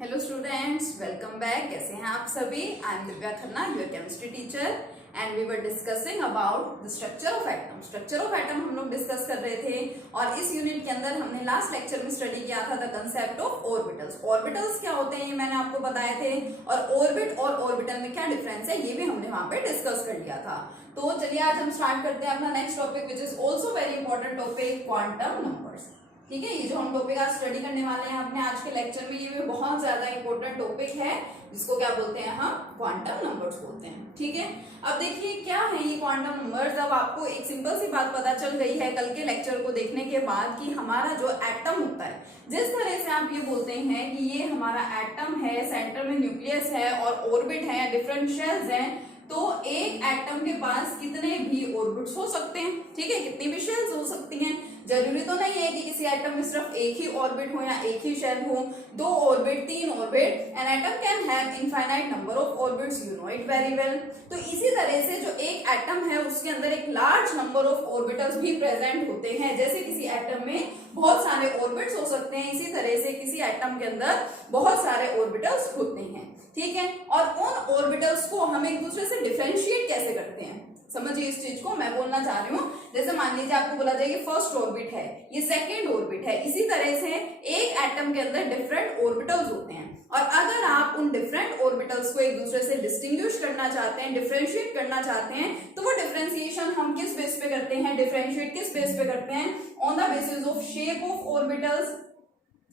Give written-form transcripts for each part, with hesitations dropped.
Hello students, welcome back. कैसे हैं आप सभी? I am Divya Khanna, your chemistry teacher, and we were discussing about the structure of atom. Structure of atom हम लोग discuss कर रहे थे और इस यूनिट के अंदर हमने लास्ट लेक्चर में स्टडी किया था the concept of orbitals. Orbitals क्या होते हैं ये मैंने आपको बताए थे, और ऑर्बिट और ऑर्बिटल में क्या डिफरेंस है ये भी हमने वहां पे डिस्कस कर लिया था। तो चलिए आज हम स्टार्ट करते हैं अपना next topic, which is also very important topic, quantum numbers. ठीक है, ये जो हम टॉपिक आज स्टडी करने वाले हैं अपने आज के लेक्चर में, ये भी बहुत ज्यादा इंपॉर्टेंट टॉपिक है, जिसको क्या बोलते हैं हम? क्वांटम नंबर्स बोलते हैं। ठीक है, अब देखिए क्या है ये क्वांटम नंबर्स। अब आपको एक सिंपल सी बात पता चल गई है कल के लेक्चर को देखने के बाद कि हमारा जो एटम होता है, जिस तरह से आप ये बोलते हैं कि ये हमारा एटम है, सेंटर में न्यूक्लियस है और ऑर्बिट है, डिफरेंट शेल्स हैं, तो एक एटम के पास कितने भी ऑर्बिट्स हो सकते हैं। ठीक है, कितनी भी शेल्स हो सकती हैं। जरूरी तो नहीं है कि किसी एटम में सिर्फ एक ही ऑर्बिट हो या एक ही शेल हो, 2 orbit, 3 orbit. An atom can have infinite number of orbits, you know it very well. तो इसी तरह से जो एक एटम है उसके अंदर एक लार्ज नंबर ऑफ ऑर्बिटल्स भी प्रेजेंट होते हैं। जैसे किसी एटम में बहुत सारे ऑर्बिट्स हो सकते हैं, इसी तरह से किसी एटम के अंदर बहुत सारे ऑर्बिटल्स होते हैं। ठीक है, और उन ऑर्बिटल्स को हम एक दूसरे से डिफरेंशिएट कैसे करते हैं, समझिए इस चीज को मैं बोलना चाह रही हूँ। जैसे मान लीजिए आपको बोला जाए ये फर्स्ट ऑर्बिट है, ये सेकंड ऑर्बिट है, इसी तरह से एक एटम के अंदर डिफरेंट ऑर्बिटल्स होते हैं, और अगर आप उन डिफरेंट ऑर्बिटल्स को एक दूसरे से डिस्टिंग्विश करना चाहते हैं, डिफरेंशिएट करना चाहते हैं, तो वो डिफरेंशिएशन हम किस बेस पे करते हैं, डिफरेंशिएट किस बेस पे करते हैं? On the basis of shape of orbitals.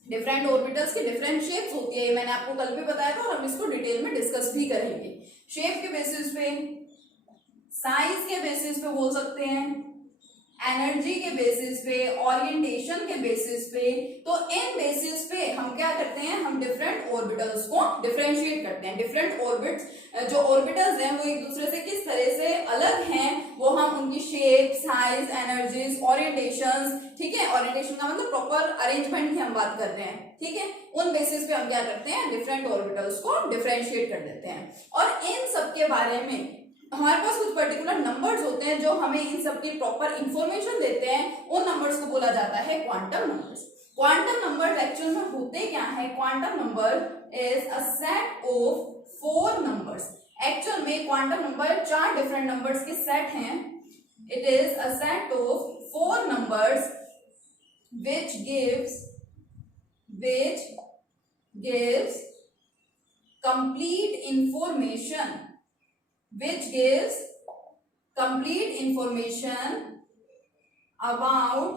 Different orbitals की डिफरेंट शेप्स होती है, मैंने आपको कल भी बताया था और हम इसको डिटेल में डिस्कस भी करेंगे। शेप के बेसिस पे, साइज के बेसिस पे बोल सकते हैं, एनर्जी के बेसिस पे, ओरिएंटेशन के बेसिस पे। तो इन बेसिस पे हम क्या करते हैं, हम डिफरेंट ऑर्बिटल्स को डिफरेंशिएट करते हैं। डिफरेंट ऑर्बिट्स, जो ऑर्बिटल्स हैं वो एक दूसरे से किस तरह से अलग हैं, वो हम उनकी शेप, साइज, एनर्जीज, ओरिएंटेशंस, ठीक है, ओरिएंटेशन का मतलब प्रॉपर अरेंजमेंट की हम बात कर रहे हैं। ठीक है, उन बेसिस पे हम क्या करते हैं, डिफरेंट ऑर्बिटल्स को डिफरेंशिएट कर देते हैं। और इन सब के बारे में हमारे पास कुछ पर्टिकुलर नंबर्स होते हैं जो हमें इन सब की प्रॉपर इंफॉर्मेशन देते हैं। उन नंबर्स को बोला जाता है quantum numbers. Quantum numbers actual में होते क्या है? Quantum number is a set of 4 numbers. Actual में क्वांटम नंबर 4 डिफरेंट नंबर्स के सेट हैं। It is a set of 4 numbers which gives complete information about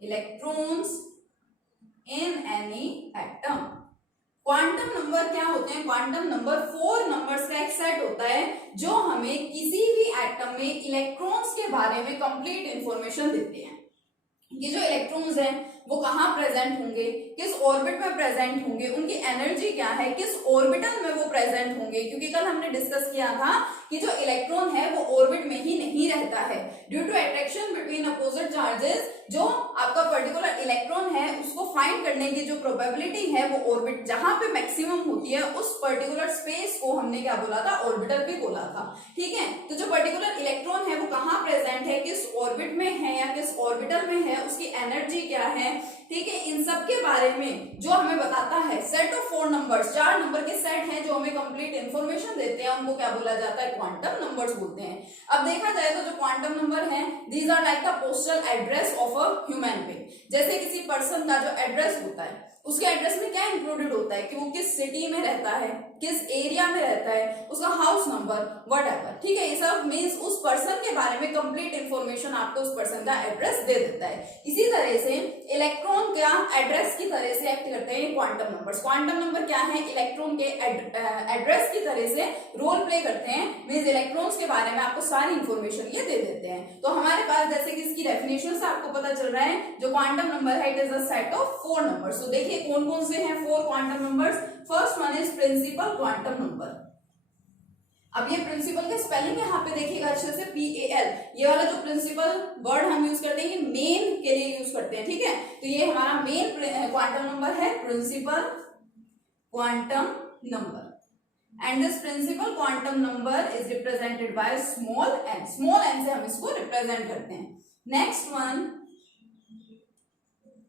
electrons in any atom। Quantum number क्या होते हैं? क्वांटम नंबर 4 नंबर्स का एक set होता है जो हमें किसी भी एटम में इलेक्ट्रॉन्स के बारे में कंप्लीट इंफॉर्मेशन देते हैं। ये जो इलेक्ट्रॉन्स हैं वो कहाँ प्रेजेंट होंगे, किस ऑर्बिट में प्रेजेंट होंगे, उनकी एनर्जी क्या है, किस ऑर्बिटल में वो प्रेजेंट होंगे। क्योंकि कल हमने डिस्कस किया था कि जो इलेक्ट्रॉन है वो ऑर्बिट में ही नहीं रहता है, due to attraction between opposite charges. जो आपका पर्टिकुलर इलेक्ट्रॉन है उसको फाइंड करने की जो प्रोबेबिलिटी है, वो ऑर्बिट जहां पे मैक्सिमम होती है उस पर्टिकुलर स्पेस को हमने क्या बोला था? ऑर्बिटल भी बोला था। ठीक है, तो जो पर्टिकुलर इलेक्ट्रॉन है वो कहाँ प्रेजेंट है, किस ऑर्बिट में है या किस ऑर्बिटल में है, उसकी एनर्जी क्या है, ठीक है, इन सब के बारे में जो हमें बताता है सेट ऑफ 4 नंबर्स, 4 नंबर के सेट हैं जो हमें कंप्लीट इंफॉर्मेशन देते हैं, उनको क्या बोला जाता है? क्वांटम नंबर्स बोलते हैं। अब देखा जाए तो जो क्वांटम नंबर हैं, these are like the postal address of a human being. जैसे किसी पर्सन का जो एड्रेस होता है, उसके एड्रेस में क्या इंक्लूडेड होता है कि वो किस सिटी में रहता है, किस एरिया में रहता है, उसका हाउस नंबर, व्हाटएवर। ठीक है, ये सब मींस उस पर्सन के बारे में कंप्लीट इंफॉर्मेशन आपको उस पर्सन का एड्रेस दे देता है। इसी तरह से इलेक्ट्रॉन क्या एड्रेस की तरह से एक्ट करते हैं क्वांटम नंबर्स। क्वांटम नंबर क्या है? इलेक्ट्रॉन के एड्रेस की तरह से रोल प्ले करते हैं, मींस इलेक्ट्रॉन्स के बारे में आपको सारी इंफॉर्मेशन ये दे देते हैं। तो हमारे पास जैसे कि इसकी डेफिनेशन से आपको पता चल रहा है, जो क्वांटम नंबर है it is a set of 4 numbers. तो देखिए कौन कौन से हैं 4 quantum numbers. First one is principal quantum number. अब ये प्रिंसिपल के स्पेलिंग यहाँ पे देखिएगा अच्छे से, PAL। ये वाला जो प्रिंसिपल वर्ड हम यूज करते हैं ये मेन के लिए यूज करते हैं। ठीक है, तो ये हमारा मेन क्वांटम नंबर है, principal quantum number. And this principal quantum number is represented by small n। Small n से हम इसको रिप्रेजेंट करते हैं। Next one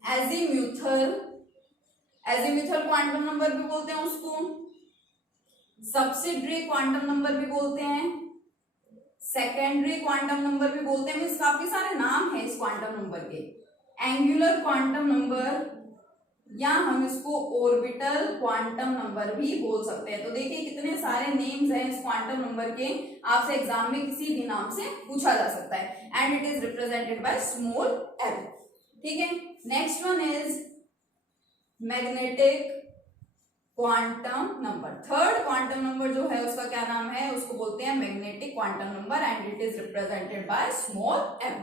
azimuthal azimuthal quantum number भी बोलते हैं उसको, सब्सिडरी क्वांटम नंबर भी बोलते हैं, सेकेंडरी क्वांटम नंबर भी बोलते हैं। काफी सारे नाम है इस क्वांटम नंबर के। एंगुलर क्वांटम नंबर या हम इसको ऑर्बिटल क्वांटम नंबर भी बोल सकते हैं। तो देखिए कितने सारे नेम्स हैं इस क्वांटम नंबर के, आपसे एग्जाम में किसी भी नाम से पूछा जा सकता है। And it is represented by small l. ठीक है, next one is magnetic quantum number. Third quantum number जो है उसका क्या नाम है, उसको बोलते हैं magnetic quantum number and it is represented by small m.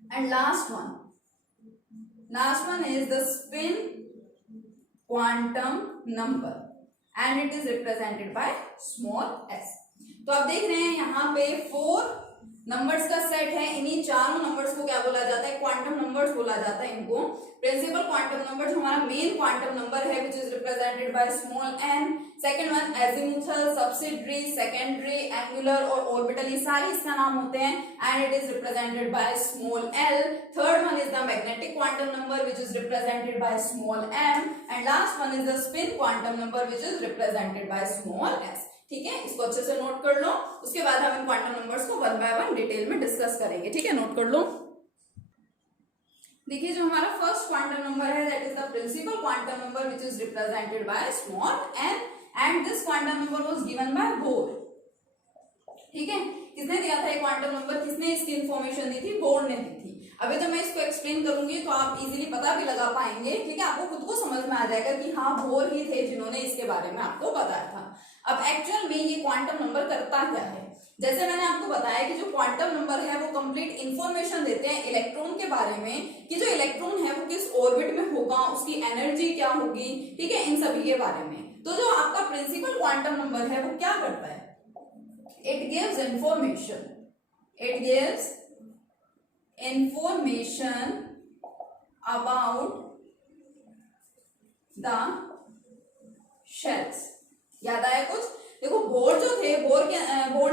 And last one is the spin quantum number and it is represented by small s। तो आप देख रहे हैं यहाँ पे 4 नंबर्स का सेट है। इन्हीं चारों नंबर्स को क्या बोला जाता है, क्वांटम नंबर्स बोला जाता है इनको। प्रिंसिपल क्वांटम नंबर हमारा मेन क्वांटम नंबर है which is represented by small n. Second one azimuthal, subsidiary, secondary, angular और ऑर्बिटल, ये सारे इसका नाम होते हैं and it is represented by small l. Third one is the magnetic quantum number which is represented by small m and last one is the spin quantum number which is represented by small s. ठीक है, इसको अच्छे से note कर लो, उसके बाद हम इन क्वांटम नंबर्स को वन बाय वन डिटेल में डिस्कस करेंगे। ठीक है, नोट कर लो। देखिए जो हमारा फर्स्ट क्वांटम नंबर है that is the principal quantum number which is represented by small n and this quantum number was given by Bohr. ठीक है, किसने दिया था ये क्वांटम नंबर, किसने इसकी इंफॉर्मेशन दी थी, बोर ने दी थी। अभी तो मैं इसको एक्सप्लेन करूंगी तो आप इजीली पता भी लगा पाएंगे। ठीक है, आपको खुद को समझ में आ जाएगा कि हाँ बोर ही थे जिन्होंने इसके बारे में आपको बताया था। अब एक्चुअल में ये क्वांटम नंबर करता क्या है, जैसे मैंने आपको बताया कि जो क्वांटम नंबर है वो कंप्लीट इंफॉर्मेशन देते हैं इलेक्ट्रॉन के बारे में, कि जो इलेक्ट्रॉन है वो किस ऑर्बिट में होगा, उसकी एनर्जी क्या होगी। ठीक है, इन सभी के बारे में। तो जो आपका प्रिंसिपल क्वांटम नंबर है वो क्या करता है, it gives information, it gives information about the shells. याद आया कुछ? देखो बोर जो थे, बोर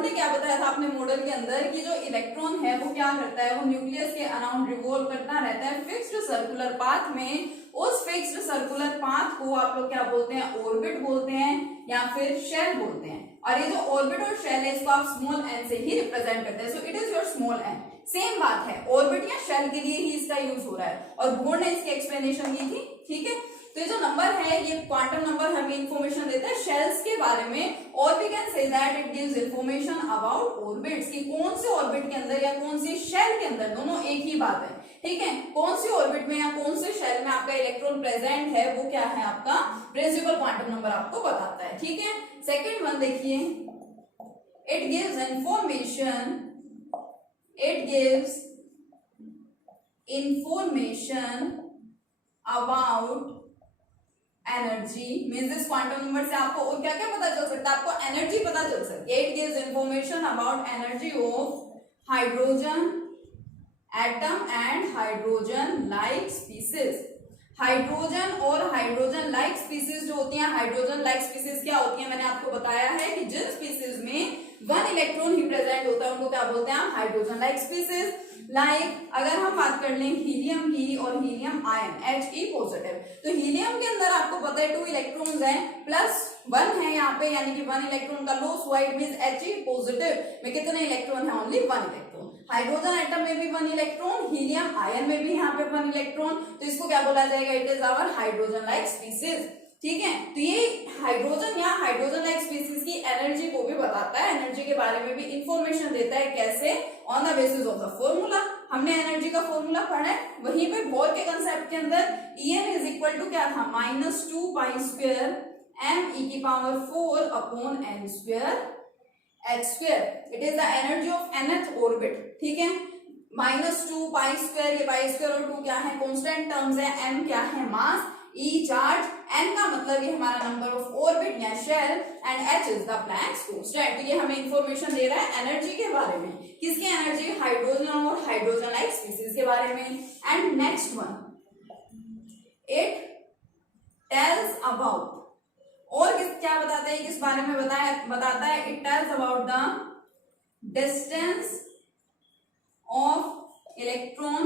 ने क्या बताया था अपने मॉडल के अंदर कि जो इलेक्ट्रॉन है वो क्या करता है, वो न्यूक्लियस के अराउंड रिवॉल्व करता रहता है फिक्स्ड सर्कुलर पाथ में। उस फिक्स्ड सर्कुलर पाथ को आप लोग क्या बोलते हैं, ऑर्बिट बोलते हैं या फिर शेल बोलते हैं। और ये जो ऑर्बिट और शेल है इसको आप स्मॉल एन से ही रिप्रेजेंट करते हैं। So it is your small n. Same बात है, ऑर्बिट या शेल के लिए ही इसका यूज हो रहा है और बोर ने इसकी एक्सप्लेनेशन की थी। ठीक है, तो ये जो नंबर है ये क्वांटम नंबर हमें इंफॉर्मेशन देता है शेल्स के बारे में, और we can say that it gives information about orbits, कि कौन से ऑर्बिट के अंदर या कौन सी शेल के अंदर, दोनों एक ही बात है। ठीक है, कौन सी ऑर्बिट में या कौन से शेल में आपका इलेक्ट्रॉन प्रेजेंट है वो क्या है, आपका प्रिंसिपल क्वांटम नंबर आपको बताता है। ठीक है, सेकेंड वन देखिए, it gives information, it gives information about energy. Means इस क्वांटम नंबर से आपको और क्या क्या पता चल सकता है, आपको एनर्जी पता चल सकती है। It gives information about energy of hydrogen atom and hydrogen like species. Hydrogen और हाइड्रोजन लाइक स्पीसीज जो होती हैं, हाइड्रोजन लाइक स्पीसीज क्या होती है, मैंने आपको बताया है कि जिन स्पीसीज में 1 इलेक्ट्रॉन ही प्रेजेंट होता है उनको क्या बोलते हैं, हाइड्रोजन लाइक स्पीसीज। लाइक अगर हम बात कर लें हीलियम की और हीलियम आयन He पॉजिटिव, तो हीलियम के अंदर आपको पता है 2 इलेक्ट्रॉन्स हैं प्लस 1 है यहाँ पे, यानी कि 1 इलेक्ट्रॉन का लॉस हुआ, इट मींस He पॉजिटिव में कितने इलेक्ट्रॉन है, ओनली 1 इलेक्ट्रॉन। हाइड्रोजन एटम में भी 1 इलेक्ट्रॉन, हीलियम आयन में भी यहाँ पे 1 इलेक्ट्रॉन, तो इसको क्या बोला जाएगा, it is our hydrogen like species. ठीक है, तो ये हाइड्रोजन या हाइड्रोजन लाइक स्पीसीज की एनर्जी को भी बताता है, एनर्जी के बारे में भी इंफॉर्मेशन देता है। कैसे, on the basis of the formula. हमने एनर्जी का फॉर्मूला पढ़ा है, वहीं पे बोर के कंसेप्ट के अंदर En इज इक्वल टू क्या था, -2 पाई स्क्वायर m e की power 4 upon n square h square. It is the energy of nth orbit. ठीक है, -2 पाई स्क्वायर, ये पाई स्क्वायर और 2 क्या है, कांस्टेंट टर्म्स है, m क्या है, मास, E चार्ज, n का मतलब ये हमारा नंबर ऑफ ऑर्बिट या shell and h is the Planck's constant. तो ये हमें इंफॉर्मेशन दे रहा है एनर्जी के बारे में, किसकी एनर्जी, हाइड्रोजन और हाइड्रोजन लाइक स्पीसीज के बारे में। And next one, it tells about, और क्या बताता है, किस बारे में बताता है, it tells about the distance of electron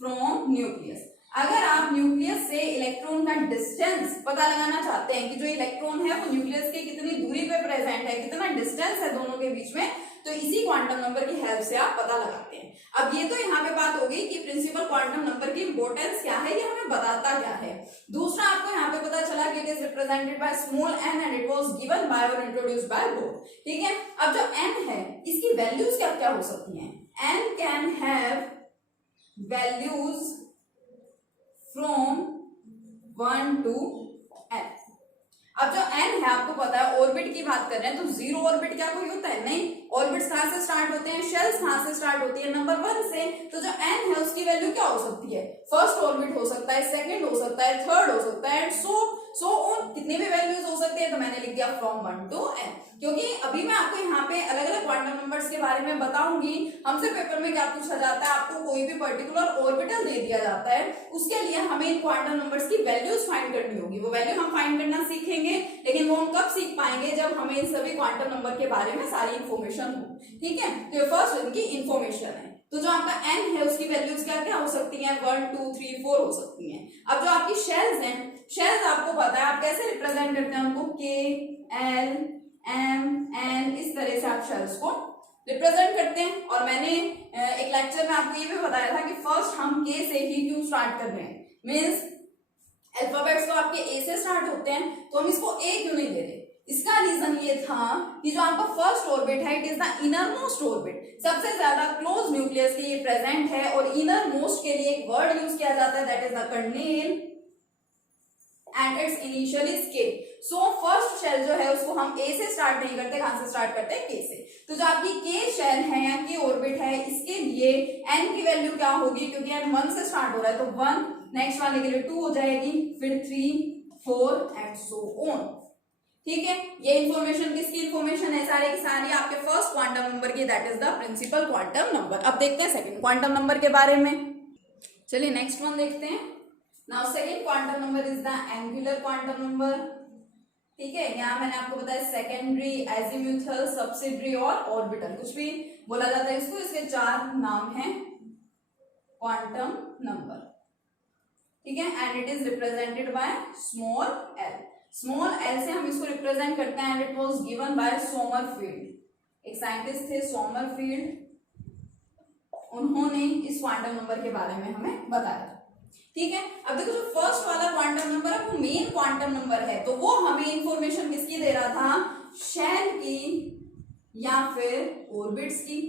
from nucleus. अगर आप न्यूक्लियस से इलेक्ट्रॉन का डिस्टेंस पता लगाना चाहते हैं कि जो इलेक्ट्रॉन है वो न्यूक्लियस के कितनी दूरी पे प्रेजेंट है, कितना डिस्टेंस है दोनों के बीच में, तो इसी क्वांटम नंबर की हेल्प से आप पता लगाते हैं। अब ये तो यहाँ पे बात हो गई कि प्रिंसिपल क्वांटम नंबर की इंपॉर्टेंस क्या है, ये हमें बताता क्या है। दूसरा आपको यहाँ पे पता चला कि it is represented by small n and it was given by और इंट्रोड्यूस्ड बाय बोथ। ठीक है, अब जो एन है इसकी वैल्यूज क्या क्या हो सकती हैं। N can have values from 1 to n। अब जो n है आपको पता है, ऑर्बिट की बात कर रहे हैं तो जीरो ऑर्बिट क्या कोई होता है, नहीं। ऑर्बिट्स कहां से स्टार्ट होते हैं, शेल्स कहां से स्टार्ट होती है, नंबर 1 से। तो जो n है उसकी वैल्यू क्या हो सकती है, फर्स्ट ऑर्बिट हो सकता है, सेकंड हो सकता है, थर्ड हो सकता है, एंड सो ऑन, कितनी भी वैल्यूज हो सकती है। तो मैंने लिख दिया फ्रॉम 1 to n, क्योंकि अभी मैं आपको यहाँ पे अलग अलग क्वांटम नंबर्स के बारे में बताऊंगी। हमसे पेपर में क्या पूछा जाता है, आपको कोई भी पर्टिकुलर ऑर्बिटल दे दिया जाता है, उसके लिए हमें इन क्वांटम नंबर्स की वैल्यूज फाइंड करनी होगी। वो वैल्यू हम फाइंड करना सीखेंगे, लेकिन वो हम कब सीख पाएंगे, जब हमें इन सभी क्वांटम नंबर के बारे में सारी इन्फॉर्मेशन हो। ठीक है, तो ये फर्स्ट इनकी इन्फॉर्मेशन है। तो जो आपका n है उसकी वैल्यूज क्या क्या हो सकती हैं, 1 2 3 4 हो सकती हैं। अब जो आपकी शेल्स हैं, शेल्स आपको पता है आप कैसे रिप्रेजेंट करते हैं उनको, K L M N, इस तरह से आप शेल्स को रिप्रेजेंट करते हैं। और मैंने एक लेक्चर में आपको ये भी बताया था कि फर्स्ट हम K से ही क्यों स्टार्ट कर रहे हैं, मीन्स अल्फाबेट्स तो आपके A से स्टार्ट होते हैं, तो हम इसको A क्यों नहीं दे रहे। इसका रीजन ये था कि जो आपका फर्स्ट ऑर्बिट है it is the inner most orbit, सबसे ज्यादा क्लोज न्यूक्लियस के लिए प्रेजेंट है। और इनर मोस्ट के लिए एक वर्ड यूज किया जाता है, that is the kernel and its initially scale. So first shell जो है उसको हम A से स्टार्ट नहीं करते, कहां से स्टार्ट करते हैं, K से। तो जो आपकी K शेल है या K ऑर्बिट है, इसके लिए n की वैल्यू क्या होगी, क्योंकि n 1 से स्टार्ट हो रहा है तो 1, नेक्स्ट वाले के लिए 2 हो जाएगी, फिर 3 4 एंड सो ऑन। ठीक है, ये इंफॉर्मेशन किसकी इंफॉर्मेशन है, सारे की सारी आपके फर्स्ट क्वांटम नंबर की, that is the principal quantum number. अब देखते हैं सेकंड क्वांटम नंबर के बारे में। चलिए नेक्स्ट वन देखते हैं। Now second quantum number is the angular quantum number. ठीक है, यहाँ मैंने आपको बताया सेकेंडरी, एजीम्यूथल, सब्सिडरी और ऑर्बिटल, कुछ भी बोला जाता है इसको। इसके 4 नाम हैं क्वांटम नंबर। ठीक है, and it is represented by small L. Small L से हम इसको रिप्रेजेंट करते हैं, and it was given bye Sommerfeld. एक साइंटिस्ट थे सोमरफील्ड, उन्होंने इस क्वांटम नंबर के बारे में हमें बताया। ठीक है, अब देखो जो फर्स्ट वाला क्वांटम नंबर है वो मेन क्वांटम नंबर है, तो वो हमें इंफॉर्मेशन किसकी दे रहा था, शेल की या फिर ऑर्बिट्स की।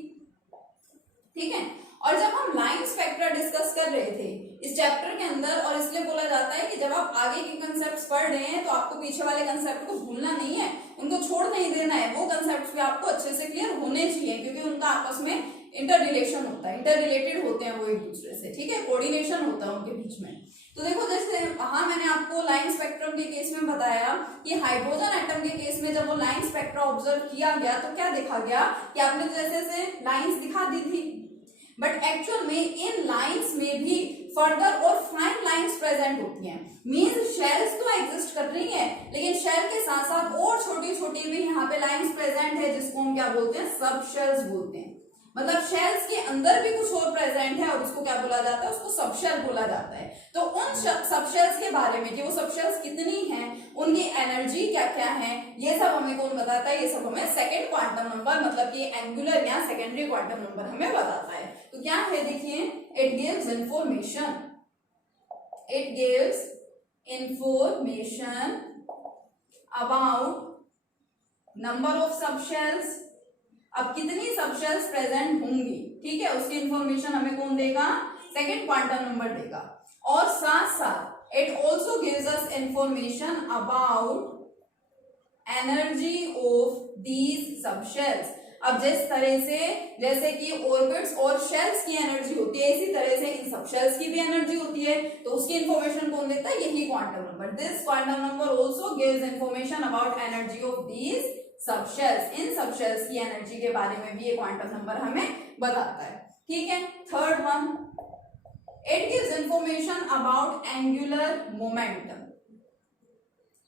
ठीक है, और जब हम लाइन स्पेक्ट्रा डिस्कस कर रहे थे इस चैप्टर के अंदर, और इसलिए बोला जाता है कि जब आप आगे के कंसेप्ट्स पढ़ रहे हैं तो आपको पीछे वाले कंसेप्ट को भूलना नहीं है, उनको छोड़ नहीं देना है, वो कंसेप्ट्स भी आपको अच्छे से क्लियर होने चाहिए, क्योंकि उनका आपस में इंटर रिलेशन होता है, इंटर रिलेटेड होते हैं वो एक दूसरे से। ठीक है, कोऑर्डिनेशन होता है उनके बीच में। तो देखो जैसे हाँ मैंने आपको लाइन स्पेक्ट्रम के केस में बताया कि हाइड्रोजन एटम के केस में जब वो लाइन स्पेक्ट्रा ऑब्जर्व किया गया तो क्या देखा गया कि आपने जैसे जैसे लाइंस दिखा दी थी, बट एक्चुअल में इन लाइंस में भी फर्दर और फाइन लाइंस प्रेजेंट होती हैं। मींस शेल्स तो एग्जिस्ट कर रही हैं, लेकिन शेल के साथ साथ और छोटी छोटी भी यहाँ पे लाइंस प्रेजेंट है, जिसको हम क्या बोलते हैं, सब शेल्स बोलते हैं। मतलब शेल्स के अंदर भी कुछ और प्रेजेंट है और उसको क्या बोला जाता है, उसको सबशेल बोला जाता है। तो उन सबशेल्स के बारे में कि वो सबशेल्स कितनी हैं, उनकी एनर्जी क्या क्या है, ये सब हमें कौन बताता है, ये सब हमें सेकंड क्वांटम नंबर मतलब कि एंगुलर या सेकेंडरी क्वांटम नंबर हमें बताता है। तो क्या है देखिए, it gives information, it gives information about number of subshells. अब कितनी सबशेल्स प्रेजेंट होंगी, ठीक है, उसकी इंफॉर्मेशन हमें कौन देगा, सेकंड क्वांटम नंबर देगा। और साथ साथ it also gives us information about energy of these subshells. अब जिस तरह से जैसे कि ऑर्बिट्स और शेल्स की एनर्जी होती है, इसी तरह से इन सबशेल्स की भी एनर्जी होती है, तो उसकी इंफॉर्मेशन कौन देता है, यही quantum number. This quantum number also gives information about energy of these subshells. In subshells की एनर्जी के बारे में भी ये क्वांटम नंबर हमें बताता है। ठीक है, third one, it gives information about angular momentum.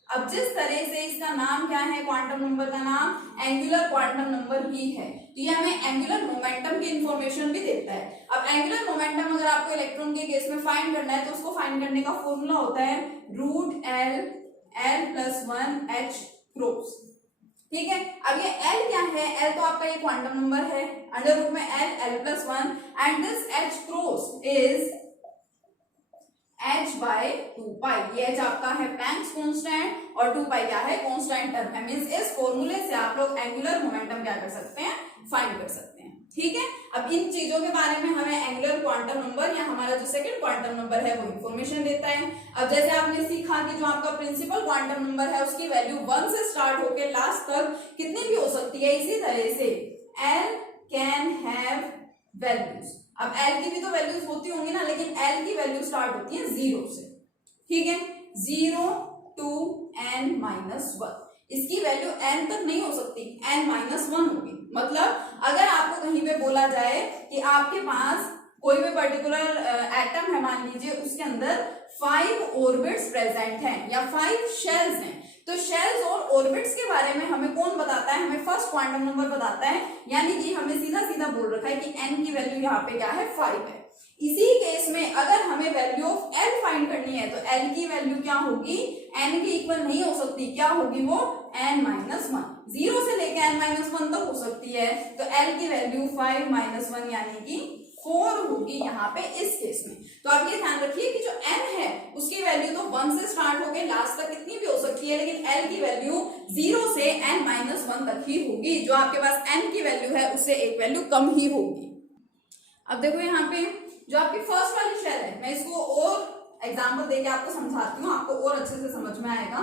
अब जिस तरह से इसका नाम क्या है, क्वांटम नंबर का नाम एंगुलर क्वांटम नंबर ही है, तो ये हमें एंगुलर मोमेंटम की इंफॉर्मेशन भी देता है। अब एंगुलर मोमेंटम अगर आपको इलेक्ट्रॉन के केस में फाइंड करना है तो उसको फाइंड करने का फॉर्मूला होता है √L+1h क्रॉस। ठीक है, अब ये L क्या है, L तो आपका ये क्वांटम नंबर है, अंडर रूट में L+1 and this h cross is h/2π। ये h आपका है प्लैंक्स कांस्टेंट और 2π क्या है, कांस्टेंट टर्म है। मींस इस फॉर्मूले से आप लोग एंगुलर मोमेंटम क्या कर सकते हैं, फाइंड कर सकते हैं। ठीक है, अब इन चीजों के बारे में हमें एंगुलर क्वांटम नंबर या हमारा जो सेकंड क्वांटम नंबर है वो इंफॉर्मेशन देता है। अब जैसे आपने सीखा कि जो आपका प्रिंसिपल क्वांटम नंबर है उसकी वैल्यू 1 से स्टार्ट होकर लास्ट तक कितनी भी हो सकती है, इसी तरह से L कैन हैव वैल्यूज। अब L की भी तो वैल्यूज होती होंगी ना, लेकिन L की वैल्यू स्टार्ट होती है 0 से। ठीक है, 0 to n-1, इसकी वैल्यू n तक नहीं हो सकती, n-1 होगी। मतलब अगर आपको कहीं पे बोला जाए कि आपके पास कोई भी पर्टिकुलर एटम है, मान लीजिए उसके अंदर 5 ऑर्बिट्स प्रेजेंट हैं या 5 शेल्स हैं, तो शेल्स और ऑर्बिट्स के बारे में हमें कौन बताता है, हमें फर्स्ट क्वांटम नंबर बताता है। यानी कि हमें सीधा सीधा बोल रखा है कि n की वैल्यू यहाँ पे क्या है, 5 है। इसी केस में अगर हमें वैल्यू ऑफ L फाइंड करनी है तो L की वैल्यू क्या होगी, n के इक्वल नहीं हो सकती, क्या होगी वो, n-1। 0 से लेकर n-1 तक हो सकती है, तो L की वैल्यू 5-1 यानी कि 4 होगी यहाँ पे इस केस में। तो आप ये ध्यान रखिए कि जो n है उसकी वैल्यू तो 1 से स्टार्ट होकर लास्ट तक कितनी भी हो सकती है, लेकिन L की वैल्यू 0 से n-1 तक ही होगी। जो आपके पास n की वैल्यू है उससे एक वैल्यू कम ही होगी। अब देखो यहाँ पे जो आपकी फर्स्ट वाली शेल है, मैं इसको और एग्जाम्पल देके आपको समझाती हूँ, आपको और अच्छे से समझ में आएगा।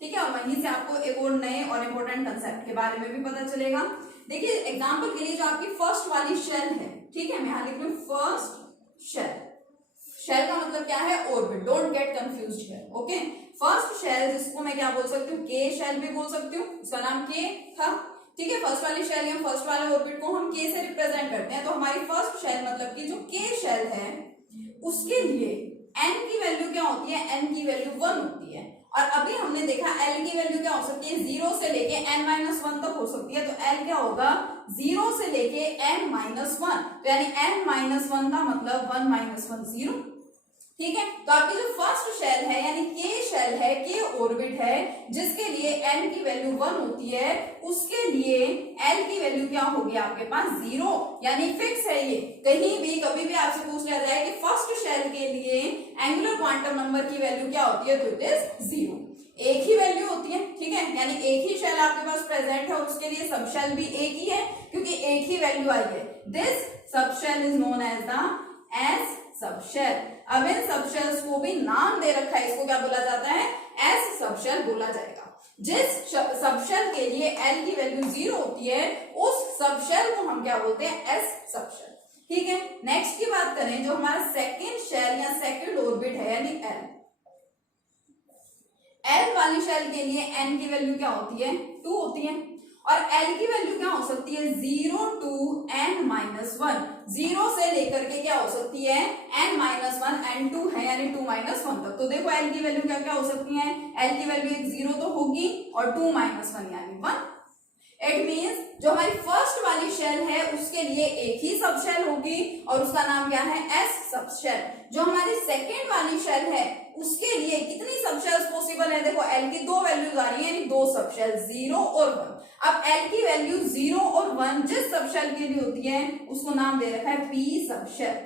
ठीक है, और वहीं से आपको एक और नए और इम्पोर्टेंट कंसेप्ट के बारे में भी पता चलेगा। देखिए एग्जाम्पल के लिए जो आपकी फर्स्ट वाली शेल है, ठीक है, मैं यहाँ लिख रही हूँ फर्स्ट शेल। शेल का मतलब क्या है, orbit, don't get confused here. Okay, first shell जिसको मैं क्या बोल सकती हूँ, के शेल भी बोल सकती हूँ, उसका नाम के था। ठीक है, फर्स्ट वाली शेल या फर्स्ट वाले ऑर्बिट को हम के से रिप्रेजेंट करते हैं, तो हमारी फर्स्ट शेल मतलब कि जो के शेल है उसके लिए n की वैल्यू क्या होती है, n की वैल्यू 1 होती है। और अभी हमने देखा L की वैल्यू क्या हो सकती है, 0 से लेके n-1 तक हो सकती है, तो L क्या होगा, 0 से लेके n-1, तो यानी n-1 का मतलब 1-1 0। ठीक है, तो आपकी जो फर्स्ट शेल है यानी के शेल है, के ऑर्बिट है, जिसके लिए n की वैल्यू 1 होती है, उसके लिए L की वैल्यू क्या होगी आपके पास, 0, यानी फिक्स है ये। कहीं भी कभी भी आपसे पूछ लिया जाए कि फर्स्ट शेल के लिए एंगुलर क्वांटम नंबर की वैल्यू क्या होती है, तो इट इज 0, एक ही वैल्यू होती है। ठीक है, यानी एक ही शेल आपके पास प्रेजेंट है और उसके लिए सब शेल भी एक ही है, क्योंकि एक ही वैल्यू आई है। This subshell is known as the S subshell. अब इन सब शेल्स को भी नाम दे रखा है, इसको क्या बोला जाता है, एस सब शेल बोला जाएगा। जिस सब शेल के लिए L की वैल्यू 0 होती है उस सब शेल को हम क्या बोलते हैं, एस सब शेल। ठीक है, नेक्स्ट की बात करें, जो हमारा सेकेंड शेल या सेकेंड ऑर्बिट है यानी L वाली शेल के लिए n की वैल्यू क्या होती है, 2 होती है, और L की वैल्यू क्या हो सकती है, 0 to n-1, 0 से लेकर के क्या हो सकती है, n-1, n2 है यानी 2-1 तक। तो देखो L की वैल्यू क्या क्या हो सकती है, L की वैल्यू एक 0 तो होगी और 2-1 यानी 1। इट मीन्स जो हमारी फर्स्ट वाली शेल है उसके लिए एक ही सब शेल होगी और उसका नाम क्या है, एस सब शेल। जो हमारी सेकेंड वाली शेल है उसके लिए कितनी सब शेल्स पॉसिबल है, देखो L की 2 वैल्यूज आ रही है यानी 2 सब शेल, 0 और 1। अब L की वैल्यू 0 और 1 जिस सब शेल के लिए होती है उसको नाम दे रखा है पी सब शेल।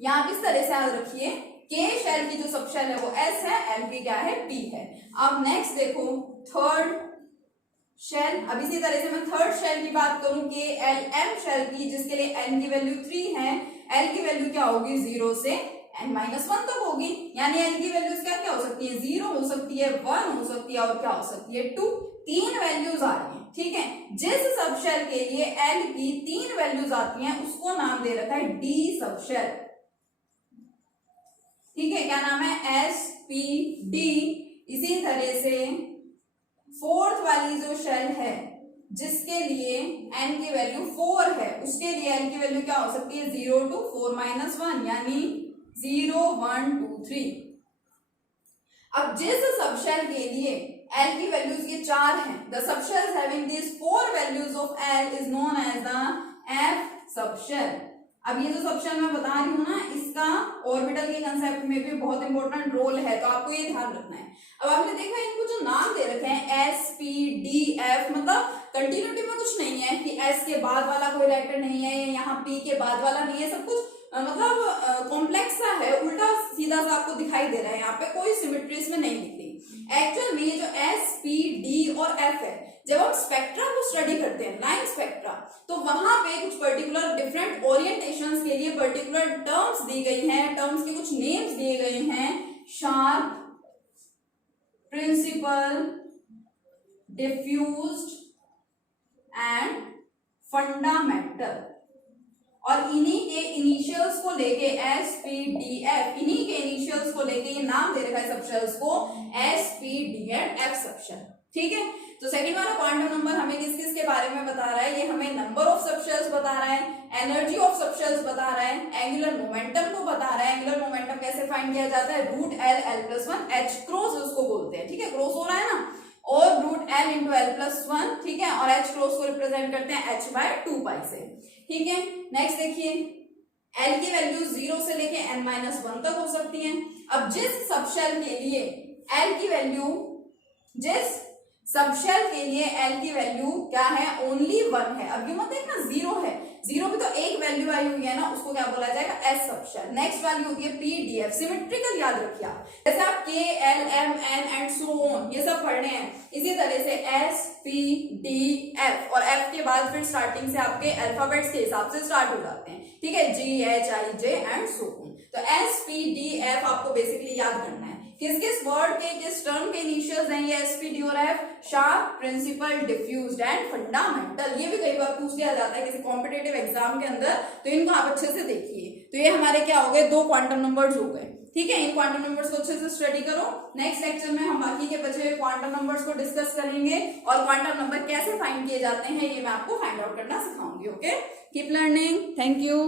यहां किस तरह से याद रखिए, के शेल की जो सब शेल है वो एस है, L की क्या है, पी है। अब नेक्स्ट देखो थर्ड शेल। अब इसी तरह से मैं थर्ड शेल की बात करूं, के एल एम शेल की, जिसके लिए n की वैल्यू 3 है, L की वैल्यू क्या होगी, 0 से n-1 तक होगी, यानी L की वैल्यूज क्या क्या हो सकती है, 0 हो सकती है, 1 हो सकती है और क्या हो सकती है, 2। 3 वैल्यूज आ रही है। ठीक है, जिस सब शेल के लिए L की 3 वैल्यूज आती हैं उसको नाम दे रखा है डी सब शेल। ठीक है, क्या नाम है, एस पी डी। इसी तरह से फोर्थ वाली जो शेल है जिसके लिए n की वैल्यू 4 है उसके लिए L की वैल्यू क्या हो सकती है, 0 to 4-1 यानी 0, 1, 2, 3। अब जिस सबशेल के लिए L की वैल्यूज ये 4 हैं, the subshells having this 4 values of L is known as the F subshell. अब ये जो सबशेल मैं बता रही हूँ ना, इसका ऑर्बिटल के कंसेप्ट में भी बहुत इंपॉर्टेंट रोल है, तो आपको ये ध्यान रखना है। अब आपने देखा इनको जो नाम दे रखे हैं S P D F, मतलब कंटिन्यूटी में कुछ नहीं है कि S के बाद वाला कोई लेटर नहीं है, यहाँ P के बाद वाला नहीं है, सब कुछ मतलब कॉम्प्लेक्स सा है, उल्टा सीधा सा आपको दिखाई दे रहा है, यहाँ पे कोई सिमेट्री इसमें नहीं दिख रही। एक्चुअल में ये जो S P D और F है, जब हम स्पेक्ट्रा को स्टडी करते हैं, लाइन स्पेक्ट्रा, तो वहां पे कुछ पर्टिकुलर डिफरेंट ओरिएंटेशंस के लिए पर्टिकुलर टर्म्स दी गई हैं, टर्म्स के कुछ नेम्स दिए गए हैं, sharp, principal, diffused and fundamental. और इन्हीं के इनिशियल्स को लेके S P D F, इन्हीं के इनिशियल्स को लेके ये नाम दे रखा है सबशेल्स को S P D and F subshell. ठीक है, तो सेकंड वाला क्वांटम नंबर हमें किस किस के बारे में बता रहा है, ये हमें नंबर ऑफ सबशेल्स बता रहा है, एनर्जी ऑफ सबशेल्स बता रहा है, एंगुलर मोमेंटम को बता रहा है। एंगुलर मोमेंटम कैसे फाइंड किया जाता है, root L L plus 1 H cross उसको बोलते हैं। ठीक है, क्रॉस हो रहा है ना, और root L into L plus 1, ठीक है, और H क्रॉस को रिप्रेजेंट करते हैं H बाय 2 पाई से। ठीक है, नेक्स्ट देखिए, L की वैल्यू 0 से लेके n-1 तक हो सकती है। अब जिस सबशेल के लिए L की वैल्यू, जिस सबशेल के लिए L की वैल्यू क्या है, ओनली 1 है। अब ये मत देखना 0 है, 0 पे तो एक वैल्यू आई हुई है ना, उसको क्या बोला जाएगा, S सबशेल। नेक्स्ट वैल्यू होती है P D F, सिमेट्रिकल याद रखिए आप, जैसे आप K L M N and so on ये सब पढ़ने हैं, इसी तरह से S P D F, और F के बाद फिर स्टार्टिंग से आपके अल्फाबेट्स के हिसाब से स्टार्ट हो जाते हैं। ठीक है, G H I J and so on. तो S P D F आपको बेसिकली याद करना है। किस किस वर्ड के, किस टर्म के इनिशियल्स हैं ये S P D और F, sharp, principal, diffused and fundamental. ये भी कई बार पूछ लिया जाता है किसी कॉम्पिटिटिव एग्जाम के अंदर, तो इनको आप अच्छे से देखिए। तो ये हमारे क्या हो गए, 2 क्वांटम नंबर्स हो गए। ठीक है, इन क्वांटम नंबर्स को अच्छे से स्टडी करो। नेक्स्ट लेक्चर में हम बाकी के बचे हुए क्वांटम नंबर्स को डिस्कस करेंगे, और क्वांटम नंबर कैसे फाइंड किए जाते हैं ये मैं आपको फाइंड आउट करना सिखाऊंगी। Okay, keep learning, thank you.